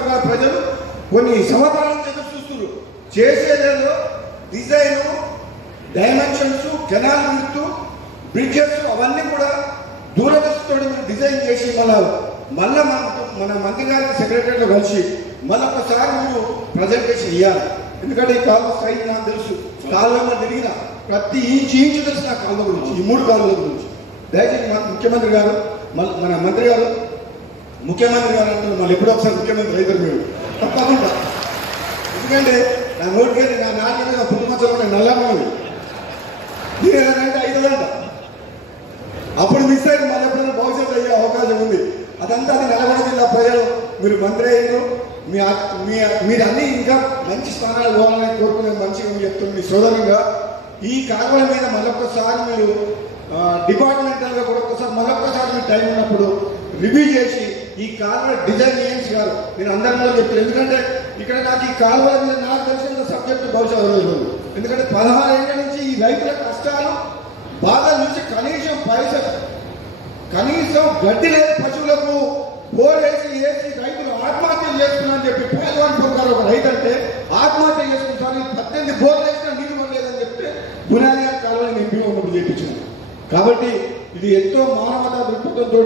నియోజకవర్గాల ప్రజలు కొన్ని సంవత్సరాల నుంచి ఎదురు చూస్తున్నారు. చేసేదేదో design, dimensions, canal width, bridges అవన్నీ కూడా దూరదృష్టితో డిజైన్ చేసి మళ్ళా మన మంత్రి గారికి సెక్రటరీలో కలిసి మళ్ళొకసారి మీరు ప్రజెంటేషన్ ఇవ్వాలి. ఎందుకంటే ఈ కాలువ సైజ్ నాకు తెలుసు, కాలువలో తిరిగిన ప్రతి ఇంచు తెలుసు నా కాలువ గురించి, ఈ 3 కాలువల గురించి. దయచేసి ముఖ్యమంత్రి గారు మన మంత్రి గారు ముఖ్యమంత్రి గారు అంటే మళ్ళీ ఎప్పుడో ఒకసారి ముఖ్యమంత్రి అవుతారు మీరు తప్పకుండా. ఎందుకంటే నా నోటికి నా నాన్న మీద పుట్టుమచ్చలో నల్లమ్మది మీరు ఏదంటే 5 గంట అప్పుడు మిస్ అయ్యి మళ్ళీ ఎప్పుడైనా భవిష్యత్తు అయ్యే అవకాశం ఉంది. అదంతా అది నల్గొండ జిల్లా ప్రజలు మీరు మంత్రి అయ్యారు, మీరు అన్ని ఇంకా మంచి స్థానాలు పోవాలని కోరుకునే మంచిగా చెప్తుంది మీ సోదరుగా. ఈ కాలువల మీద మళ్ళొక్కసారి మీరు డిపార్ట్మెంటల్గా కూడా మళ్ళొక్కసారి మీరు టైం ఉన్నప్పుడు రివ్యూ చేసి ఈ కాలువ డిజైన్ చేయించి గారు నేను అందరిలో చెప్తాను. ఎందుకంటే ఇక్కడ నాకు ఈ కాలువల మీద నాకు తెలిసిన సబ్జెక్టు బహుశా రోజు. ఎందుకంటే 16 ఏళ్ళ నుంచి ఈ రైతుల కష్టాలు బాగా చూసి కనీసం గడ్డి లేదు పశువులకు బోర్ వేసి రైతులు ఆత్మహత్యలు చేసుకున్నారని చెప్పి పేదవాడి గారు ఒక రైతు అంటే ఆత్మహత్య చేసుకుంటారు. 18 బోర్లు వేసినా నీళ్ళు పడలేదని చెప్తే బునాది గారి కాలువని ఎంపీ ఉన్నప్పుడు చేయించారు. కాబట్టి ఇది ఎంతో మానవతా దృక్పథంతో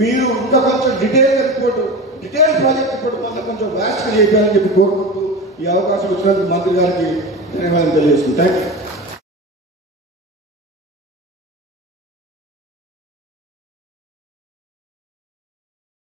మీరు ఇంకా కొంచెం డీటెయిల్ ప్రాజెక్ట్ రిపోర్ట్ మళ్ళీ కొంచెం వ్యాస్ట్గా చేయాలని చెప్పి కోరుకుంటూ ఈ అవకాశం ఇచ్చినందుకు మంత్రి గారికి ధన్యవాదాలు తెలియజేస్తున్నాను. Thank you.